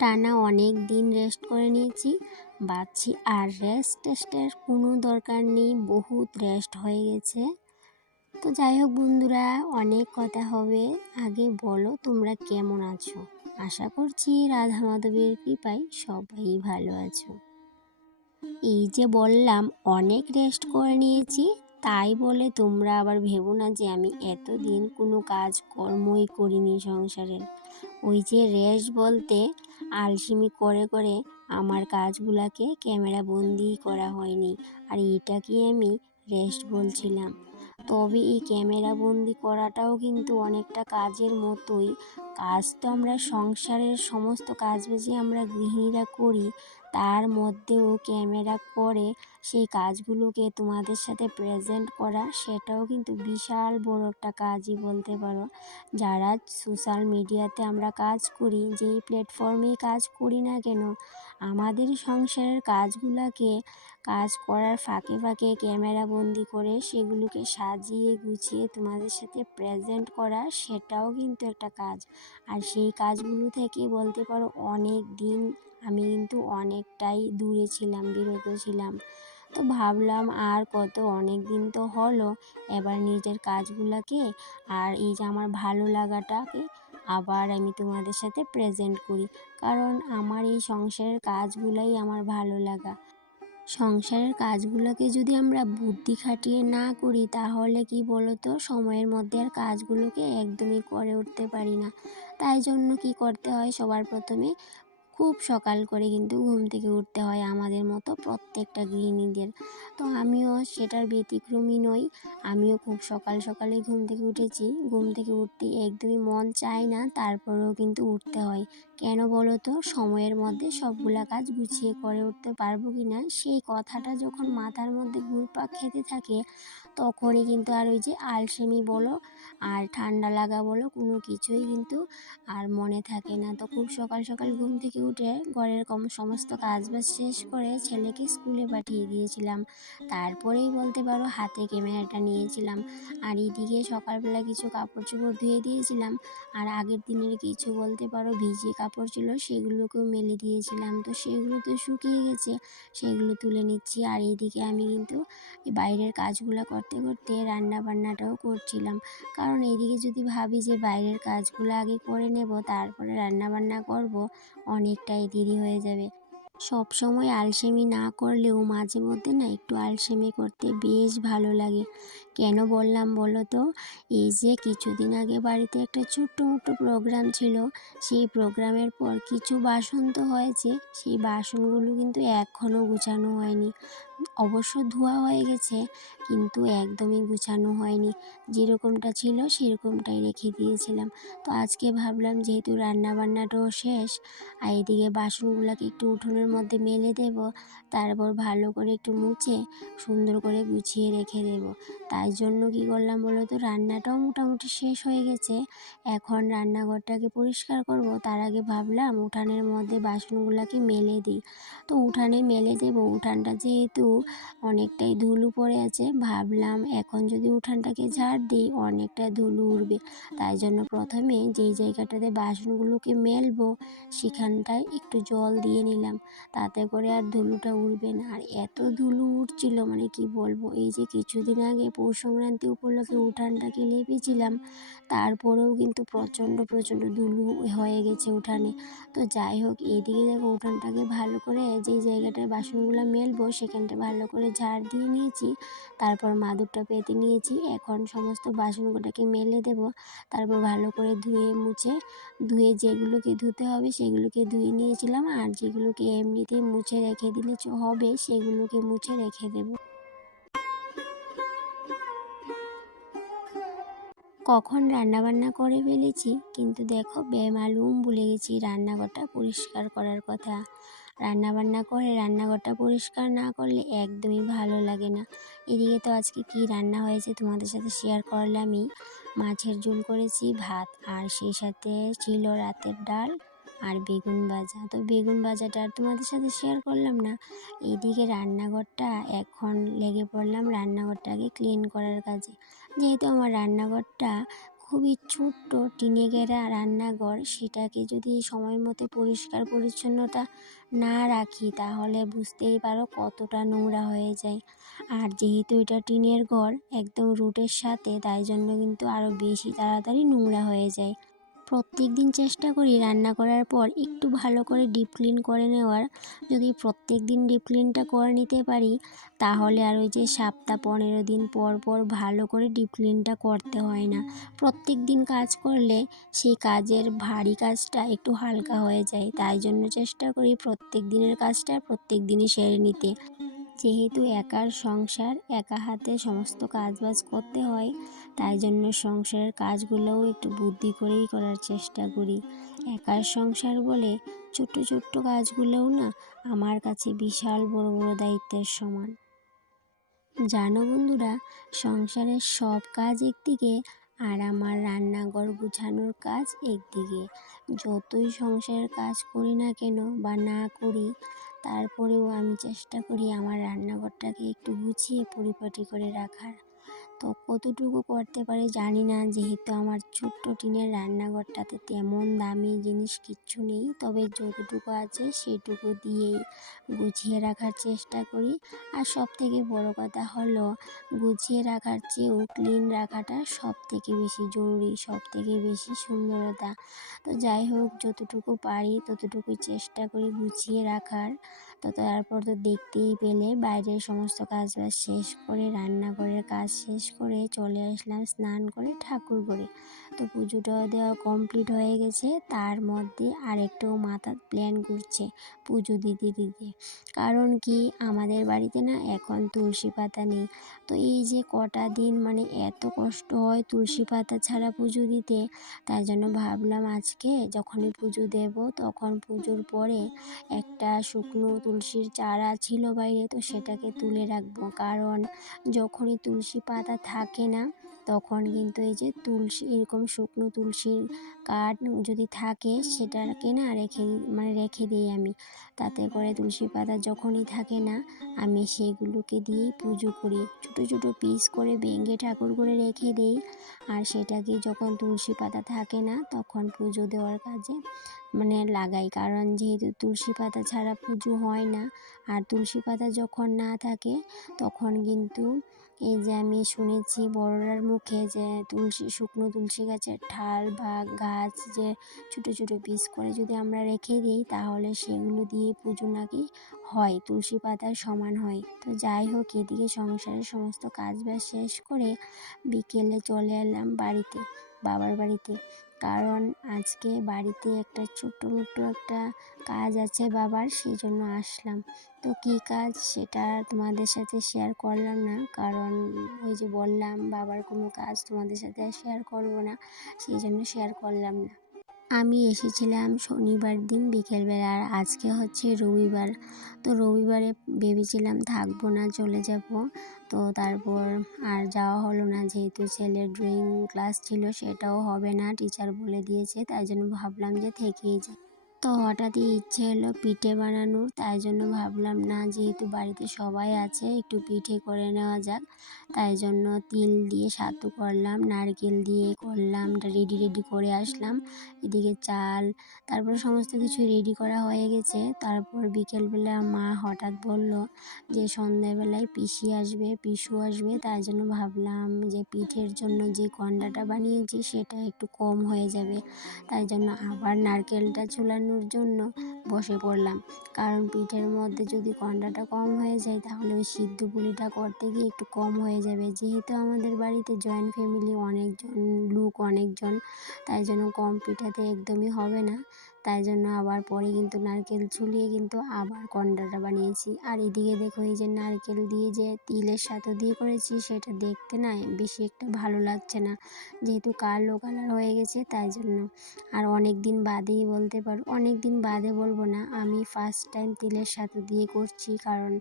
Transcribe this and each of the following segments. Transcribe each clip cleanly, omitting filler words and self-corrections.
টানা অনেক দিন রেস্ট করে নিয়েছি, ভাবছি আর টেস্টের কোনো দরকার নেই, বহুত রেস্ট হয়ে গেছে। তো যাই হোক বন্ধুরা, অনেক কথা হবে। আগে বলো তোমরা কেমন আছো? আশা করছি রাধা মাধবের কৃপায় সবাই ভালো আছো। এই যে বললাম অনেক রেস্ট করে নিয়েছি, তাই বলে তোমরা আবার ভেবো না যে আমি এতদিন কোনো কাজ কর্মই করিনি সংসারের। ওই যে রেস্ট বলতে আলসেমি করে করে আমার কাজগুলাকে ক্যামেরা বন্দি করা হয়নি, আর এটাকে আমি রেস্ট বলছিলাম। তবে এই ক্যামেরা বন্দি করাটাও কিন্তু অনেকটা কাজের মতোই। কাজ তো আমরা সংসারের সমস্ত কাজ যে আমরা গৃহিণীরা করি, তার মধ্যেও ক্যামেরা করে সেই কাজগুলোকে তোমাদের সাথে প্রেজেন্ট করা, সেটাও কিন্তু বিশাল বড় একটা কাজই বলতে পারো। যারা সোশ্যাল মিডিয়াতে আমরা কাজ করি, যেই প্ল্যাটফর্মেই কাজ করি না কেন, আমাদের সংসারের কাজগুলোকে কাজ করার ফাঁকে ফাঁকে ক্যামেরা বন্দি করে সেগুলোকে সাজিয়ে গুছিয়ে তোমাদের সাথে প্রেজেন্ট করা, সেটাও কিন্তু একটা কাজ। আর সেই কাজগুলো থেকে বলতে পারো অনেক দিন আমি কিন্তু অনেকটাই দূরে ছিলাম, বিরত ছিলাম। তো ভাবলাম আর কত, অনেক দিন তো হলো, এবার নিজের কাজগুলোকে আর এই যে আমার ভালো লাগাটাকে আবার আমি তোমাদের সাথে প্রেজেন্ট করি। কারণ আমার এই সংসারের কাজগুলাই আমার ভালো লাগা। সংসারের কাজগুলোকে যদি আমরা বুদ্ধি খাটিয়ে না করি, তাহলে কি বলতো, সময়ের মধ্যে আর কাজগুলোকে একদমই করে উঠতে পারি না। তাই জন্য কি করতে হয়, সবার প্রথমে খুব সকাল করে কিন্তু ঘুম থেকে উঠতে হয় আমাদের মতো প্রত্যেকটা গৃহিণীদের। তো আমিও সেটার ব্যতিক্রমী নই। আমিও খুব সকাল সকালে ঘুম থেকে উঠেছি। ঘুম থেকে উঠতে একদমই মন চায় না, তারপরেও কিন্তু উঠতে হয়। কেন বলো তো, সময়ের মধ্যে সবগুলা কাজ গুছিয়ে করে উঠতে পারবো কি না, সেই কথাটা যখন মাথার মধ্যে ঘুরপাক খেতে থাকে, তখনই কিন্তু আর ওই যে আলসেমি বলো আর ঠান্ডা লাগা বলো, কোনো কিছুই কিন্তু আর মনে থাকে না। তো খুব সকাল সকাল ঘুম থেকে উঠে ঘরের সমস্ত কাজবাজ শেষ করে ছেলেকে স্কুলে পাঠিয়ে দিয়েছিলাম। তারপরেই বলতে পারো হাতে ক্যামেরাটা নিয়েছিলাম। আর এদিকে সকালবেলা কিছু কাপড় চোপড় ধুয়ে দিয়েছিলাম, আর আগের দিনের কিছু বলতে পারো ভিজে কাপড় ছিল, সেগুলোকেও মেলে দিয়েছিলাম। তো সেগুলো তো শুকিয়ে গেছে, সেগুলো তুলে নিচ্ছি। আর এইদিকে আমি কিন্তু বাইরের কাজগুলো করতে করতে রান্না বান্নাটাও করছিলাম। কারণ এইদিকে যদি ভাবি যে বাইরের কাজগুলো আগে করে নেব, তারপরে রান্না বান্না করব, অনেকটাই দেরি হয়ে যাবে। সব সময় আলসেমি না করলেও মাঝে মধ্যে না একটু আলসেমি করতে বেশ ভালো লাগে। কেন বললাম বলো তো, এই যে কিছুদিন আগে বাড়িতে একটা ছোট্ট মোটো প্রোগ্রাম ছিল, সেই প্রোগ্রামের পর কিছু বাসন তো হয়েছে, সেই বাসনগুলো কিন্তু এখনও গুছানো হয়নি। অবশ্য ধোয়া হয়ে গেছে, কিন্তু একদমই গুছানো হয়নি। যেরকমটা ছিল সেরকমটাই রেখে দিয়েছিলাম। তো আজকে ভাবলাম যেহেতু রান্না বান্নাটাও শেষ, আর এদিকে বাসনগুলোকে একটু উঠোনের মধ্যে মেলে দেব, তারপর ভালো করে একটু মুছে সুন্দর করে গুছিয়ে রেখে দেব। তাই জন্য কি করলাম বলো তো, রান্নাটাও মোটামুটি শেষ হয়ে গেছে। এখন রান্নাঘরটাকে পরিষ্কার করব, তার আগে ভাবলাম উঠানের মধ্যে বাসনগুলোকে মেলে দিই। তো উঠানে মেলে দেব, উঠানটা যেহেতু অনেকটাই ধুলো পড়ে আছে, ভাবলাম এখন যদি উঠানটাকে ঝাড় দিই অনেকটা ধুলো উড়বে। তাই জন্য প্রথমে যেই জায়গাটাতে বাসনগুলোকে মেলবো সেখানটায় একটু জল দিয়ে নিলাম, তাতে করে আর ধুলোটা উড়বে না। আর এত ধুলো উঠছিল মানে কি বলবো, এই যে কিছুদিন আগে পৌষ সংক্রান্তি উপলক্ষে উঠানটাকে লেপেছিলাম, তারপরেও কিন্তু প্রচণ্ড প্রচণ্ড ধুলো হয়ে গেছে উঠানে। তো যাই হোক, এইদিকে দেখো উঠানটাকে ভালো করে যেই জায়গাটায় বাসনগুলো মেলবো সেখানটা ভালো করে ঝাড় দিয়ে নিয়েছি, তারপর মাদুরটা পেতে নিয়েছি। এখন সমস্ত বাসনগুলোকে মেলে দেব, তারপর ভালো করে ধুয়ে যেগুলোকে ধুতে হবে সেগুলোকে ধুয়ে নিয়েছিলাম, আর যেগুলোকে এমনিতেই মুছে রেখে দিলে হবে সেগুলোকে মুছে রেখে দেব। কখন রান্নাবান্না করে ফেলেছি, কিন্তু দেখো বেমালুম ভুলে গেছি রান্নাঘরটা পরিষ্কার করার কথা। রান্নাবান্না করে রান্নাঘরটা পরিষ্কার না করলে একদমই ভালো লাগে না। এদিকে তো আজকে কি রান্না হয়েছে তোমাদের সাথে শেয়ার করলামই। মাছের ঝোল করেছি, ভাত, আর সেই সাথে ছিল রাতের ডাল আর বেগুন ভাজা। তো বেগুন ভাজাটা আর তোমাদের সাথে শেয়ার করলাম না। এইদিকে রান্নাঘরটা এখন লেগে পড়লাম রান্নাঘরটাকে ক্লিন করার কাজে। যেহেতু আমার রান্নাঘরটা খুবই ছোট্ট টিনে ঘেরা রান্নাঘর, সেটাকে যদি সময় মতো পরিষ্কার পরিচ্ছন্নতা না রাখি তাহলে বুঝতেই পারো কতটা নোংরা হয়ে যায়। আর যেহেতু এটা টিনের ঘর একদম রুটের সাথে, তাই জন্য কিন্তু আরও বেশি তাড়াতাড়ি নোংরা হয়ে যায়। প্রত্যেক দিন চেষ্টা করি রান্না করার পর একটু ভালো করে ডিপ ক্লিন করে নেওয়ার। যদি প্রত্যেক দিন ডিপ ক্লিনটা করে নিতে পারি তাহলে আর ওই যে সপ্তাহ 15 দিন পর পর ভালো করে ডিপ ক্লিনটা করতে হয় না। প্রত্যেক দিন কাজ করলে সেই কাজের ভারী কাজটা একটু হালকা হয়ে যায়, তাই জন্য চেষ্টা করি প্রত্যেক দিনের কাজটা প্রত্যেক দিনই সেরে নিতে। যেহেতু একার সংসার, একা হাতে সমস্ত কাজবাজ করতে হয়, তাই জন্য সংসারের কাজগুলোও একটু বুদ্ধি করেই করার চেষ্টা করি। একার সংসার বলে ছোট্ট ছোট্ট কাজগুলোও না আমার কাছে বিশাল বড় বড় দায়িত্বের সমান। জানো বন্ধুরা, সংসারের সব কাজ একদিকে আর আমার রান্নাঘর গুছানোর কাজ একদিকে। যতই সংসারের কাজ করি না কেন বা না করি, তারপরেও আমি চেষ্টা করি আমার রান্নাঘরটাকে একটু গুছিয়ে পরিপাটি করে রাখার। তো কতটুকু করতে পারি জানি না, যেহেতু আমার ছোট্ট টিনের রান্নাঘরটাতে তেমন দামি জিনিস কিচ্ছু নেই, তবে যতটুকু আছে সেটুকু দিয়েই গুছিয়ে রাখার চেষ্টা করি। আর সব থেকে বড় কথা হলো, গুছিয়ে রাখার চেয়েও ক্লিন রাখাটা সব থেকে বেশি জরুরি, সব থেকে বেশি সুন্দরতা। তো যাই হোক, যতটুকু পারি ততটুকুই চেষ্টা করি গুছিয়ে রাখার। তো তারপর তো দেখতেই পেলে বাইরের সমস্ত কাজ বাজ শেষ করে রান্নাঘরের কাজ শেষ করে চলে আসলাম স্নান করে ঠাকুর ঘরে। তো পুজোটা দেওয়া কমপ্লিট হয়ে গেছে, তার মধ্যে আরেকটাও মাথা প্ল্যান ঘুরছে পুজো দিতে দিতে। কারণ কি, আমাদের বাড়িতে না এখন তুলসী পাতা নেই। তো এই যে কটা দিন মানে এত কষ্ট হয় তুলসী পাতা ছাড়া পুজো দিতে, তাই জন্য ভাবলাম আজকে যখনই পুজো দেব তখন পুজোর পরে একটা শুকনো তুলসীর চারা ছিল বাইরে, তো সেটাকে তুলে রাখবো। কারণ যখনই তুলসী পাতা থাকে না তখন কিন্তু এই যে তুলসী এরকম শুকনো তুলসীর কাঠ যদি থাকে সেটাকে না রেখে দিই আমি। তাতে করে তুলসী পাতা যখনই থাকে না আমি সেগুলোকে দিয়েই পুজো করি, ছোটো ছোটো পিস করে ভেঙে ঠাকুর করে রেখে দিই। আর সেটাকে যখন তুলসী পাতা থাকে না তখন পুজো দেওয়ার কাজে লাগাই। কারণ যেহেতু তুলসী পাতা ছাড়া পুজো হয় না, আর তুলসী পাতা যখন না থাকে তখন কিন্তু এই যে আমি শুনেছি বড়রার মুখে যে শুকনো তুলসী গাছের ঠাল বা গাছ যে ছোটো ছোটো পিস করে যদি আমরা রেখে দিই তাহলে সেগুলো দিয়ে পুজো নাকি হয়, তুলসী পাতার সমান হয়। তো যাই হোক, এদিকে সংসারের সমস্ত কাজ বাজ শেষ করে বিকেলে চলে এলাম বাবার বাড়িতে। কারণ আজকে বাড়িতে একটা ছোট্ট একটা কাজ আছে বাবার, সেই জন্য আসলাম। তো কী কাজ সেটা তোমাদের সাথে শেয়ার করলাম না, কারণ ওই যে বললাম বাবার কোনো কাজ তোমাদের সাথে শেয়ার করব না, সেই জন্য শেয়ার করলাম না। আমি এসেছিলাম শনিবার দিন বিকেলবেলা, আর আজকে হচ্ছে রবিবার। তো রবিবারে ভেবেছিলাম থাকবো না, চলে যাব। তো তারপর আর যাওয়া হলো না, যেহেতু ছেলের ড্রয়িং ক্লাস ছিল সেটাও হবে না, টিচার বলে দিয়েছে, তাই জন্য ভাবলাম যে থেকেই যাই। তো হঠাৎই ইচ্ছে হলো পিঠে বানানোর, তাই জন্য ভাবলাম না, যেহেতু বাড়িতে সবাই আছে একটু পিঠে করে নেওয়া যাক। তাই জন্য তিল দিয়ে সাতু করলাম, নারকেল দিয়ে করলাম, রেডি করে আসলাম। এদিকে চাল, তারপর সমস্ত কিছু রেডি করা হয়ে গেছে। তারপর বিকেলবেলা মা হঠাৎ বলল যে সন্ধ্যাবেলায় পিসু আসবে, তাই জন্য ভাবলাম যে পিঠের জন্য যে গন্ডাটা বানিয়েছি সেটা একটু কম হয়ে যাবে, তাই জন্য আবার নারকেলটা ঝুলানোর জন্য বসে পড়লাম। কারণ পিঠের মধ্যে যদি গন্ডাটা কম হয়ে যায় তাহলে ওই সিদ্ধ পুলিটা করতে গিয়ে একটু কম হয়ে যাবে। যেহেতু আমাদের বাড়িতে জয়েন্ট ফ্যামিলি, অনেকজন, তাই জন্য কম পিঠাতে একদমই হবে না। তাই জন্য আবার পরে কিন্তু নারকেল ঝুলিয়ে কিন্তু আবার গন্ডাটা বানিয়েছি। আর এদিকে দেখো, এই যে নারকেল দিয়ে যে তিলের সাথে দিয়ে করেছি সেটা দেখতে না বেশি একটা ভালো লাগছে না, যেহেতু কালো কালার হয়ে গেছে, তাই জন্য। আর অনেক দিন বাদেই বলতে পারো, অনেক দিন বাদে বলবো না, আমি ফার্স্ট টাইম তিলের সাথে দিয়ে করছি। কারণ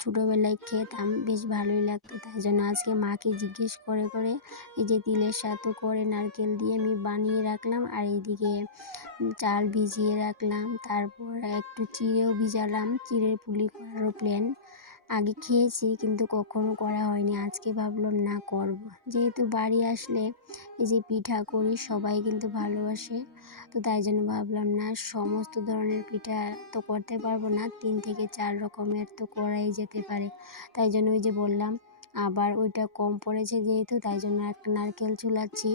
ছোটোবেলায় খেতাম, বেশ ভালোই লাগতো, তাই জন্য আজকে মাকে জিজ্ঞেস করে করে এই যে তিলের সাথে করে নারকেল দিয়ে আমি বানিয়ে রাখলাম। আর এইদিকে চাল ভিজিয়ে রাখলাম, তারপর একটু চিড়েও ভিজালাম, চিড়ের পুলি করারও প্ল্যান। আগে খেয়েছি কিন্তু কখনো করা হয়নি, আজকে ভাবলাম না করব। যেহেতু বাড়ি আসলে এই যে পিঠা করি সবাই কিন্তু ভালোবাসে, তো তাই জন্য ভাবলাম না সমস্ত ধরনের পিঠা তো করতে পারবো না, 3 থেকে 4 রকমের তো করাই যেতে পারে। তাই জন্য ওই যে বললাম, আবার ওইটা কম পড়েছে যেহেতু তাই জন্য একটা নারকেল ছুলাচ্ছি।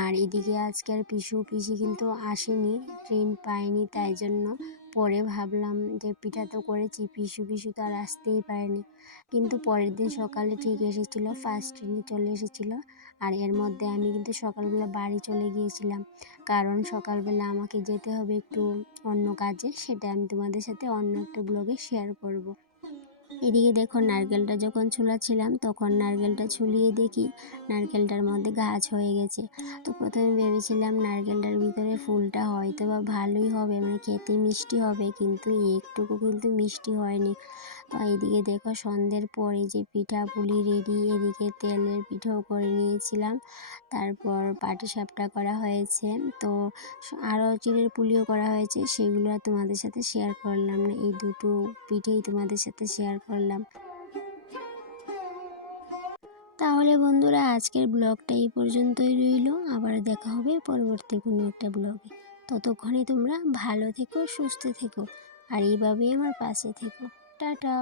আর এদিকে আজকে আর পিসি কিন্তু আসেনি, ট্রেন পায়নি, তাই জন্য পরে ভাবলাম যে পিঠা তো করেছি, পিসু তো আর আসতেই পারেনি। কিন্তু পরের দিন সকালে ঠিক এসেছিলো, ফার্স্ট ট্রেনে চলে এসেছিলো। আর এর মধ্যে আমি কিন্তু সকালবেলা বাড়ি চলে গিয়েছিলাম, কারণ সকালবেলা আমাকে যেতে হবে একটু অন্য কাজে, সেটা আমি তোমাদের সাথে অন্য একটা ব্লগে শেয়ার করব। এদিকে দেখো নারকেলটা যখন ছুলাচ্ছিলাম তখন নারকেলটা ছুলিয়ে দেখি নারকেলটার মধ্যে গাছ হয়ে গেছে। তো প্রথমে ভেবেছিলাম নারকেলটার ভিতরে ফুলটা হয়তো বা ভালোই হবে, মানে খেতে মিষ্টি হবে, কিন্তু একটুকু কিন্তু মিষ্টি হয়নি। তো এইদিকে দেখো সন্ধ্যের পরে যে পিঠা পুলি রেডি, এদিকে তেলের পিঠাও করে নিয়েছিলাম, তারপর পাটিসাপটা করা হয়েছে, তো আরও চিড়ের পুলিও করা হয়েছে, সেগুলো আর তোমাদের সাথে শেয়ার করলাম না, এই দুটো পিঠেই তোমাদের সাথে শেয়ার করলাম। তাহলে বন্ধুরা আজকের ব্লগটা এই পর্যন্তই রইল, আবার দেখা হবে পরবর্তী কোনো একটা ব্লগে। ততক্ষণে তোমরা ভালো থেকো, সুস্থ থেকো, আর এইভাবেই আমার পাশে থেকো। টাটা।